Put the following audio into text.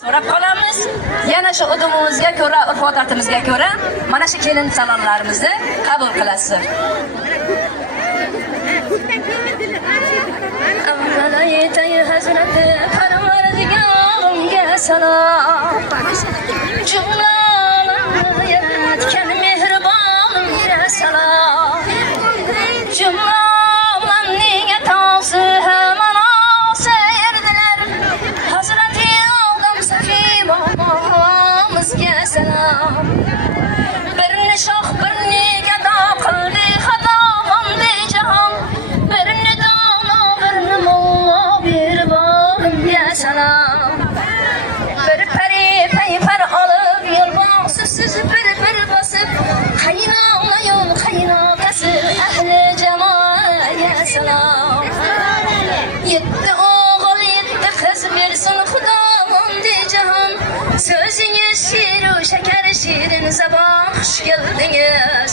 So'rab qolamiz. Yana shu udumimizga ko'ra, urf-odatimizga ko'ra mana shu kelin salomlarimizni qabul qilasiz. Avvalaytay hazrati Parvardigorimga salom. Jumlalarni yaratgan mehribonimga salom. Jumlalarning atosi hamon sayirdilar. Hazrati Odam Safiyamizga salom. Birni shoh birni gado qildi xadomonde jahon. Birni dono birni mullo berib olimga salom. Bir pari paypar olib yo'l bosibsiz bir bosib. Qaynona yo'l qaynotasi ahli jamoaga salom. Yetti o'g'il yetti qiz bersin xudomonde jahon. So'zingiz shiru shakar shirin zabon xush keldingiz.